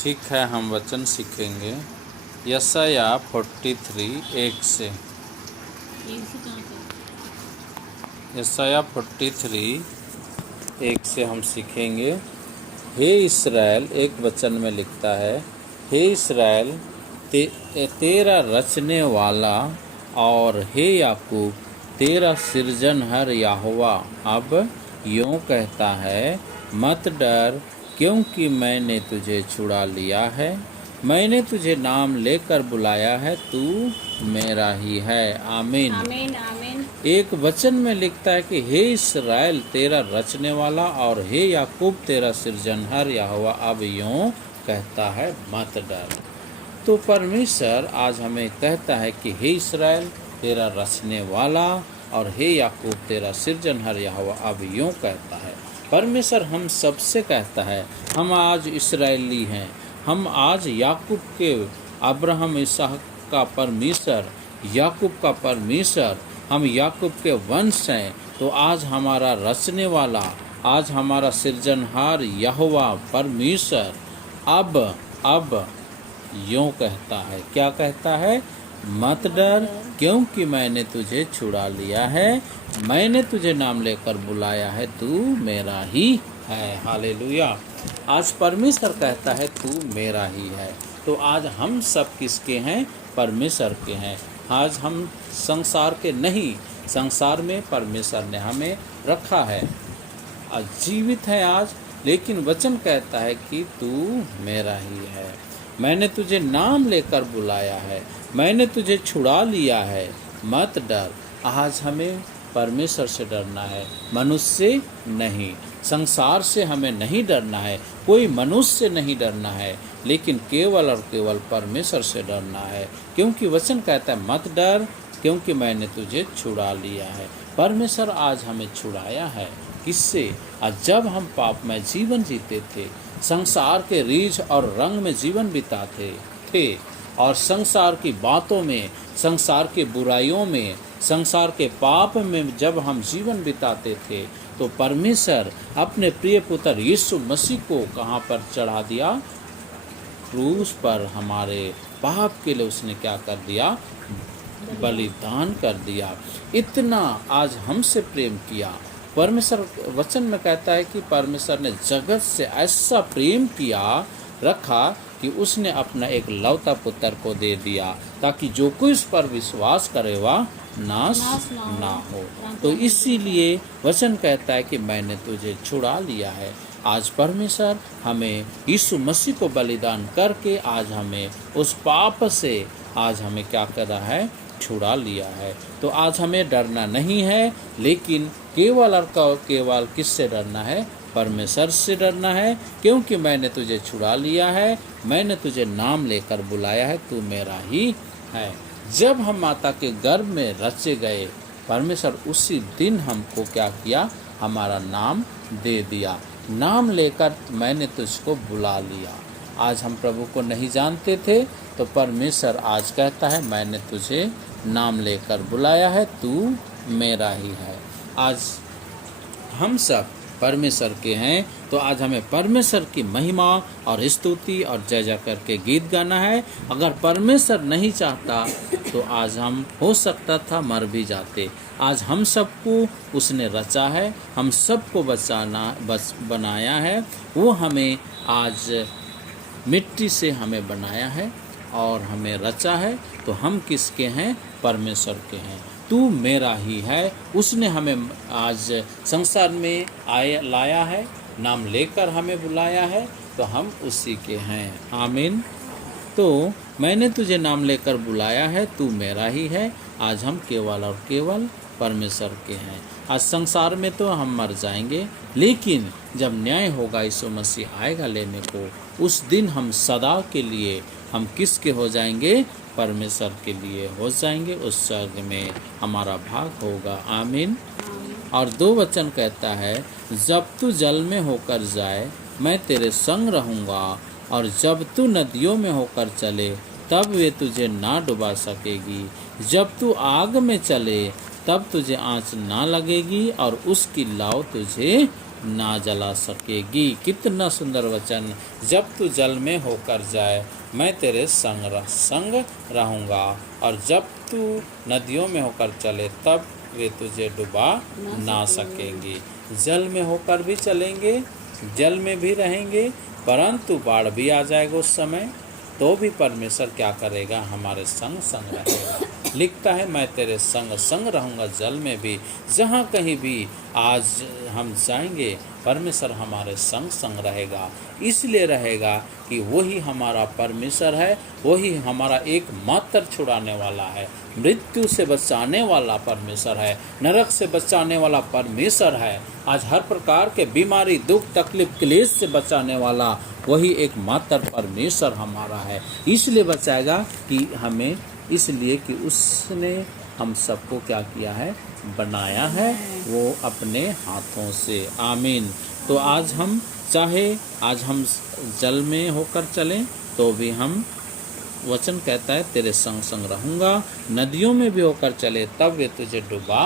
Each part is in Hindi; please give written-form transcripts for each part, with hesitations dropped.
ठीक है, हम वचन सीखेंगे यशाया 43 1 से। यशाया 43 1 से हम सीखेंगे। हे इस्राएल, एक वचन में लिखता है, हे इस्राएल तेरा रचने वाला और हे याकूब तेरा सृजनहार यहोवा अब यूँ कहता है, मत डर, क्योंकि मैंने तुझे छुड़ा लिया है, मैंने तुझे नाम लेकर बुलाया है, तू मेरा ही है। आमीन आमीन आमीन। एक वचन में लिखता है कि हे इस्राएल तेरा रचने वाला और हे याकूब तेरा सृजनहार यहोवा अब यूँ कहता है, मत डर। तो परमेश्वर आज हमें कहता है कि हे इस्राएल तेरा रचने वाला और हे याकूब तेरा सृजनहार यहोवा अब यूँ कहता है। परमेश्वर हम सबसे कहता है, हम आज इस्राएली हैं, हम आज याकूब के, अब्राहम इसहाक का परमेश्वर, याकूब का परमेश्वर, हम याकूब के वंश हैं। तो आज हमारा रचने वाला, आज हमारा सृजनहार यहोवा परमेश्वर अब यूँ कहता है, क्या कहता है, मत डर, क्योंकि मैंने तुझे छुड़ा लिया है, मैंने तुझे नाम लेकर बुलाया है, तू मेरा ही है। हालेलुया। आज परमेश्वर कहता है तू मेरा ही है। तो आज हम सब किसके हैं? परमेश्वर के हैं। आज हम संसार के नहीं, संसार में परमेश्वर ने हमें रखा है, आज जीवित है आज, लेकिन वचन कहता है कि तू मेरा ही है, मैंने तुझे नाम लेकर बुलाया है, मैंने तुझे छुड़ा लिया है, मत डर। आज हमें परमेश्वर से डरना है, मनुष्य से नहीं, संसार से हमें नहीं डरना है, कोई मनुष्य से नहीं डरना है, लेकिन केवल और केवल परमेश्वर से डरना है। क्योंकि वचन कहता है मत डर, क्योंकि मैंने तुझे छुड़ा लिया है। परमेश्वर आज हमें छुड़ाया है, किससे? आज जब हम पाप में जीवन जीते थे, संसार के रीझ और रंग में जीवन बिताते थे और संसार की बातों में, संसार के बुराइयों में, संसार के पाप में जब हम जीवन बिताते थे, तो परमेश्वर अपने प्रिय पुत्र यीशु मसीह को कहाँ पर चढ़ा दिया? क्रूस पर हमारे पाप के लिए उसने क्या कर दिया? बलिदान कर दिया। इतना आज हमसे प्रेम किया। परमेश्वर वचन में कहता है कि परमेश्वर ने जगत से ऐसा प्रेम किया, रखा कि उसने अपना एक लौता पुत्र को दे दिया, ताकि जो कोई उस पर विश्वास करे वह नाश ना हो। तो इसीलिए वचन कहता है कि मैंने तुझे छुड़ा लिया है। आज परमेश्वर हमें यीशु मसीह को बलिदान करके आज हमें उस पाप से आज हमें क्या कर रहा है? छुड़ा लिया है। तो आज हमें डरना नहीं है, लेकिन केवल और केवल किससे डरना है? परमेश्वर से डरना है। क्योंकि मैंने तुझे छुड़ा लिया है, मैंने तुझे नाम लेकर बुलाया है, तू मेरा ही है। जब हम माता के गर्भ में रचे गए, परमेश्वर उसी दिन हमको क्या किया? हमारा नाम दे दिया। नाम लेकर मैंने तुझको बुला लिया। आज हम प्रभु को नहीं जानते थे, तो परमेश्वर आज कहता है मैंने तुझे नाम लेकर बुलाया है, तू मेरा ही है। आज हम सब परमेश्वर के हैं, तो आज हमें परमेश्वर की महिमा और स्तुति और जय जय करके गीत गाना है। अगर परमेश्वर नहीं चाहता तो आज हम हो सकता था मर भी जाते। आज हम सबको उसने रचा है, हम सबको बनाया है। वो हमें आज मिट्टी से हमें बनाया है और हमें रचा है। तो हम किसके हैं? परमेश्वर के हैं। तू मेरा ही है। उसने हमें आज संसार में लाया है, नाम लेकर हमें बुलाया है, तो हम उसी के हैं। आमीन। तो मैंने तुझे नाम लेकर बुलाया है, तू मेरा ही है। आज हम केवल और केवल परमेश्वर के हैं। आज संसार में तो हम मर जाएंगे, लेकिन जब न्याय होगा, यीशु मसीह आएगा लेने को, उस दिन हम सदा के लिए हम किसके हो जाएंगे? परमेश्वर के लिए हो जाएंगे। उस स्वर्ग में हमारा भाग होगा। आमीन। और 2 वचन कहता है, जब तू जल में होकर जाए मैं तेरे संग रहूँगा, और जब तू नदियों में होकर चले तब वे तुझे ना डुबा सकेगी, जब तू आग में चले तब तुझे आँच ना लगेगी और उसकी लाव तुझे ना जला सकेगी। कितना सुंदर वचन। जब तू जल में होकर जाए मैं तेरे संग रहूँगा, और जब तू नदियों में होकर चले तब वे तुझे डुबा ना सकेंगी। जल में होकर भी चलेंगे, जल में भी रहेंगे, परंतु बाढ़ भी आ जाएगा उस समय, तो भी परमेश्वर क्या करेगा, हमारे संग संग रहेगा। लिखता है मैं तेरे संग संग रहूँगा जल में भी। जहाँ कहीं भी आज हम जाएंगे परमेश्वर हमारे संग संग रहेगा। इसलिए रहेगा कि वही हमारा परमेश्वर है, वही हमारा एकमात्र छुड़ाने वाला है, मृत्यु से बचाने वाला परमेश्वर है, नरक से बचाने वाला परमेश्वर है। आज हर प्रकार के बीमारी, दुख, तकलीफ, क्लेश से बचाने वाला वही एकमात्र परमेश्वर हमारा है। इसलिए बचाएगा कि हमें, इसलिए कि उसने हम सबको क्या किया है, बनाया है, वो अपने हाथों से। आमीन। तो आज हम चाहे आज हम जल में होकर चलें तो भी हम, वचन कहता है तेरे संग संग रहूँगा, नदियों में भी होकर चले तब वे तुझे डुबा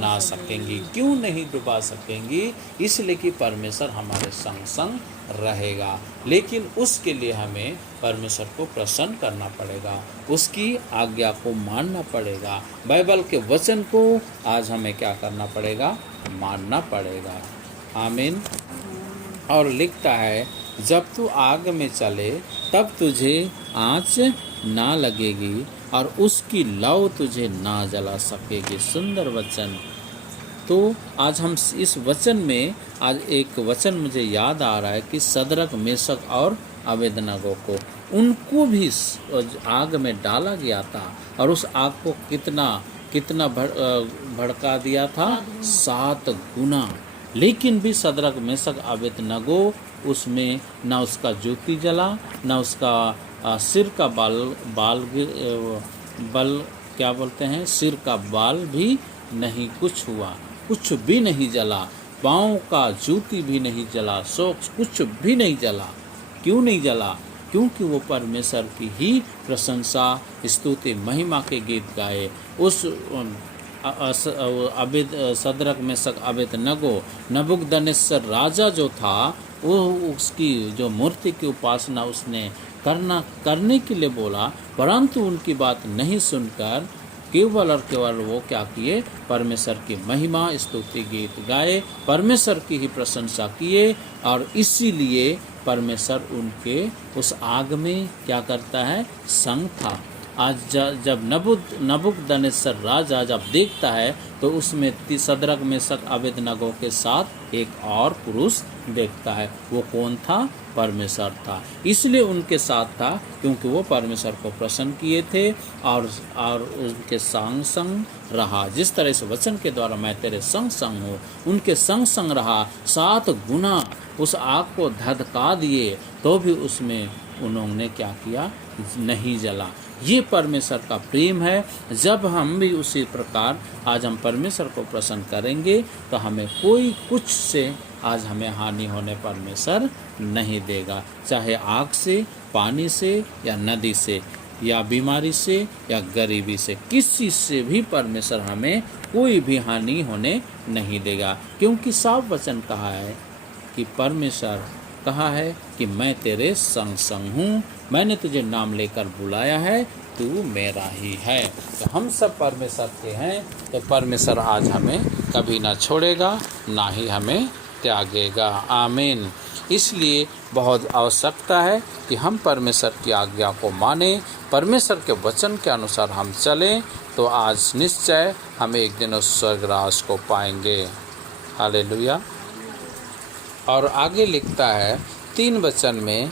ना सकेंगी। क्यों नहीं डुबा सकेंगी? इसलिए कि परमेश्वर हमारे संग संग रहेगा। लेकिन उसके लिए हमें परमेश्वर को प्रसन्न करना पड़ेगा, उसकी आज्ञा को मानना पड़ेगा, बाइबल के वचन को आज हमें क्या करना पड़ेगा, मानना पड़ेगा। आमीन। और लिखता है जब तू आग में चले तब तुझे आँच ना लगेगी और उसकी लौ तुझे ना जला सकेगी। सुंदर वचन। तो आज हम इस वचन में, आज एक वचन मुझे याद आ रहा है कि सदरक, मेशक और अबेदनगो को, उनको भी आग में डाला गया था और उस आग को कितना भड़का दिया था, 7 गुना। लेकिन भी सदरक, मेशक, अबेदनगो, उसमें ना उसका ज्योति जला, ना उसका सिर का बल क्या बोलते हैं, सिर का बाल भी नहीं कुछ हुआ, कुछ भी नहीं जला, पाँव का जूती भी नहीं जला, सोक्स कुछ भी नहीं जला। क्यों नहीं जला? क्योंकि वो परमेश्वर की ही प्रशंसा, स्तुति, महिमा के गीत गाए। उस सदरक, मेशक, अबेदनगो, नबूकदनेस्सर राजा जो था, वो उसकी जो मूर्ति की उपासना उसने करने के लिए बोला, परंतु उनकी बात नहीं सुनकर केवल और केवल वो क्या किए, परमेश्वर की महिमा, स्तुति गीत गाए, परमेश्वर की ही प्रशंसा किए। और इसीलिए परमेश्वर उनके उस आग में क्या करता है, संग था। आज जब नबूकदनेस्सर राजा जब देखता है तो उसमें सदरक, मेशक, अबेदनगो के साथ एक और पुरुष देखता है। वो कौन था? परमेश्वर था। इसलिए उनके साथ था क्योंकि वो परमेश्वर को प्रसन्न किए थे और उनके संग संग रहा। जिस तरह इस वचन के द्वारा मैं तेरे संग संग हूँ, उनके संग संग रहा, 7 गुना उस आग को धधका दिए तो भी उसमें उन्होंने क्या किया, नहीं जला। ये परमेश्वर का प्रेम है। जब हम भी उसी प्रकार आज हम परमेश्वर को प्रसन्न करेंगे तो हमें कोई कुछ से आज हमें हानि होने परमेश्वर नहीं देगा, चाहे आग से, पानी से या नदी से या बीमारी से या गरीबी से, किसी से भी परमेश्वर हमें कोई भी हानि होने नहीं देगा। क्योंकि साफ वचन कहा है कि परमेश्वर कहा है कि मैं तेरे संग संग हूँ, मैंने तुझे नाम लेकर बुलाया है, तू मेरा ही है। तो हम सब परमेश्वर के हैं, तो परमेश्वर आज हमें कभी ना छोड़ेगा, ना ही हमें त्यागेगा। आमीन। इसलिए बहुत आवश्यकता है कि हम परमेश्वर की आज्ञा को माने, परमेश्वर के वचन के अनुसार हम चलें, तो आज निश्चय हम एक दिन उस स्वर्गराज को पाएंगे। हालेलुया। और आगे लिखता है 3 वचन में,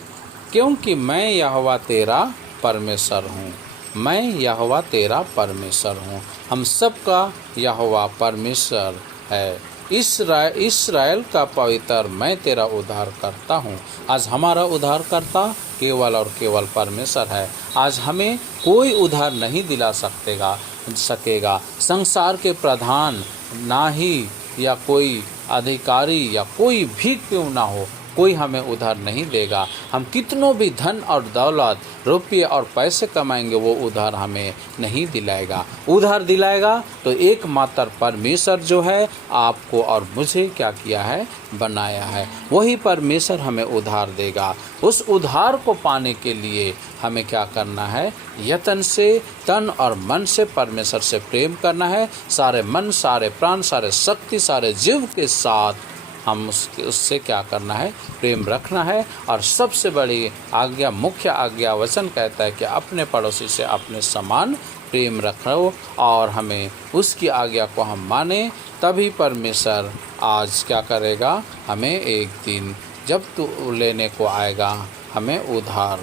क्योंकि मैं यहोवा तेरा परमेश्वर हूँ, मैं यहोवा तेरा परमेश्वर हूँ। हम सबका यहोवा परमेश्वर है। इस्राएल का पवित्र मैं तेरा उद्धार करता हूँ। आज हमारा उद्धार करता केवल और केवल परमेश्वर है। आज हमें कोई उद्धार नहीं दिला सकेगा। संसार के प्रधान ना ही या कोई अधिकारी या कोई भी क्यों ना हो, कोई हमें उधार नहीं देगा। हम कितनों भी धन और दौलत, रुपये और पैसे कमाएंगे, वो उधार हमें नहीं दिलाएगा। उधार दिलाएगा तो एकमात्र परमेश्वर जो है आपको और मुझे क्या किया है, बनाया है, वही परमेश्वर हमें उधार देगा। उस उधार को पाने के लिए हमें क्या करना है, यत्न से, तन और मन से परमेश्वर से प्रेम करना है। सारे मन, सारे प्राण, सारे शक्ति, सारे जीव के साथ हम उससे क्या करना है, प्रेम रखना है। और सबसे बड़ी आज्ञा, मुख्य आज्ञा वचन कहता है कि अपने पड़ोसी से अपने समान प्रेम रखो, और हमें उसकी आज्ञा को हम माने, तभी परमेश्वर आज क्या करेगा, हमें एक दिन जब तू लेने को आएगा हमें उधार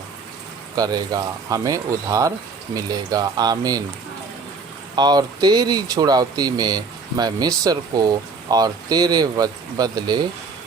करेगा, हमें उधार मिलेगा। आमीन। और तेरी छुड़ौती में मैं मिस्र को और तेरे बदले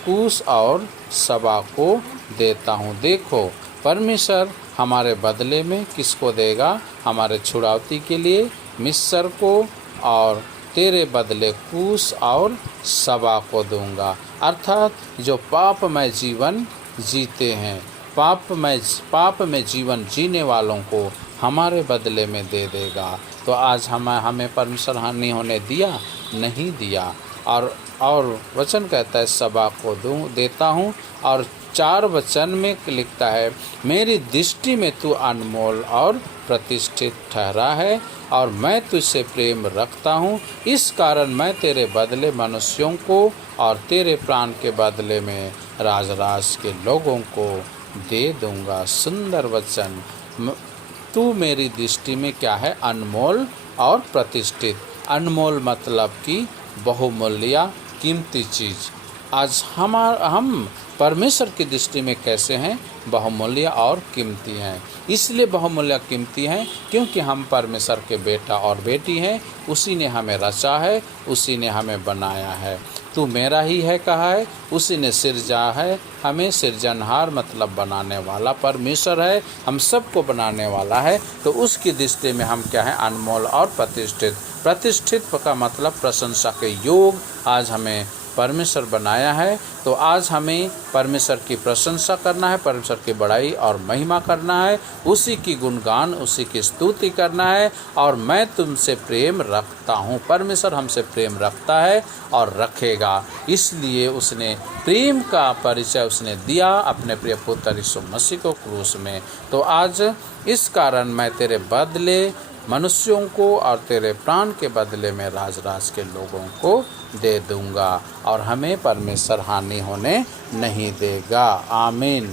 कूश और सबा को देता हूँ। देखो, परमेश्वर हमारे बदले में किसको देगा, हमारे छुड़ौती के लिए मिस्र को, और तेरे बदले कूश और सबा को दूंगा। अर्थात जो पापमय जीवन जीते हैं, पाप में जीवन जीने वालों को हमारे बदले में दे देगा। तो आज हमें परमेश्वर हानि होने दिया, नहीं दिया। और वचन कहता है सबा को देता हूँ। और 4 वचन में लिखता है, मेरी दृष्टि में तू अनमोल और प्रतिष्ठित ठहरा है, और मैं तुझसे प्रेम रखता हूँ। इस कारण मैं तेरे बदले मनुष्यों को और तेरे प्राण के बदले में राज के लोगों को दे दूंगा। सुंदर वचन। तू मेरी दृष्टि में क्या है, अनमोल और प्रतिष्ठित। अनमोल मतलब कि बहुमूल्य, कीमती चीज़। आज हम परमेश्वर की दृष्टि में कैसे हैं, बहुमूल्य और कीमती हैं। इसलिए बहुमूल्य कीमती हैं क्योंकि हम परमेश्वर के बेटा और बेटी हैं। उसी ने हमें रचा है, उसी ने हमें बनाया है। तू मेरा ही है कहा है, उसी ने सिरजा है हमें। सिरजनहार मतलब बनाने वाला परमेश्वर है, हम सबको बनाने वाला है। तो उसकी दृष्टि में हम क्या है, अनमोल और प्रतिष्ठित। प्रतिष्ठित का मतलब प्रशंसा के योग। आज हमें परमेश्वर बनाया है, तो आज हमें परमेश्वर की प्रशंसा करना है, परमेश्वर की बड़ाई और महिमा करना है, उसी की गुणगान, उसी की स्तुति करना है। और मैं तुमसे प्रेम रखता हूँ। परमेश्वर हमसे प्रेम रखता है और रखेगा, इसलिए उसने प्रेम का परिचय उसने दिया अपने प्रिय पुत्र यीशु मसीह को क्रूस में। तो आज इस कारण मैं तेरे बदले मनुष्यों को और तेरे प्राण के बदले में राज के लोगों को दे दूंगा, और हमें परमेश्वर हानि होने नहीं देगा। आमीन।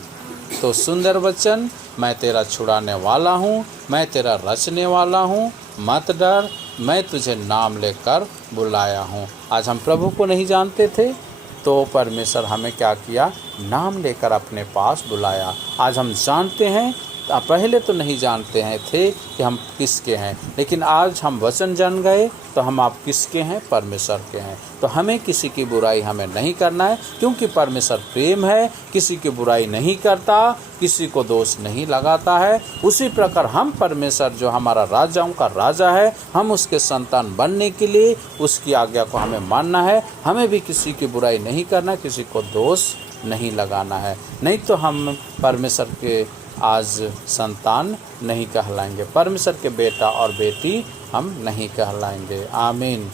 तो सुंदर वचन, मैं तेरा छुड़ाने वाला हूँ, मैं तेरा रचने वाला हूँ, मत डर, मैं तुझे नाम लेकर बुलाया हूँ। आज हम प्रभु को नहीं जानते थे, तो परमेश्वर हमें क्या किया, नाम लेकर अपने पास बुलाया। आज हम जानते हैं, पहले तो नहीं जानते हैं थे कि हम किसके हैं, लेकिन आज हम वचन जान गए तो हम आप किसके हैं, परमेश्वर के हैं। तो हमें किसी की बुराई हमें नहीं करना है, क्योंकि परमेश्वर प्रेम है, किसी की बुराई नहीं करता, किसी को दोष नहीं लगाता है। उसी प्रकार हम परमेश्वर जो हमारा राजाओं का राजा है, हम उसके संतान बनने के लिए उसकी आज्ञा को हमें मानना है। हमें भी किसी की बुराई नहीं करना, किसी को दोष नहीं लगाना है, नहीं तो हम परमेश्वर के आज संतान नहीं कहलाएंगे, परमेश्वर के बेटा और बेटी हम नहीं कहलाएंगे। आमीन।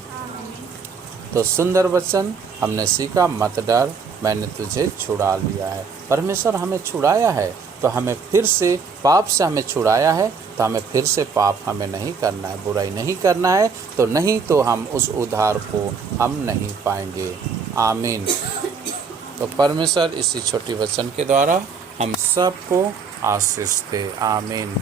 तो सुंदर वचन हमने सीखा, मत डर, मैंने तुझे छुड़ा लिया है। परमेश्वर हमें छुड़ाया है, तो हमें फिर से पाप से हमें छुड़ाया है, तो हमें फिर से पाप हमें नहीं करना है, बुराई नहीं करना है, तो नहीं तो हम उस उद्धार को हम नहीं पाएंगे। आमीन। तो परमेश्वर इसी छोटी वचन के द्वारा हम सबको आशीष दे। आमीन।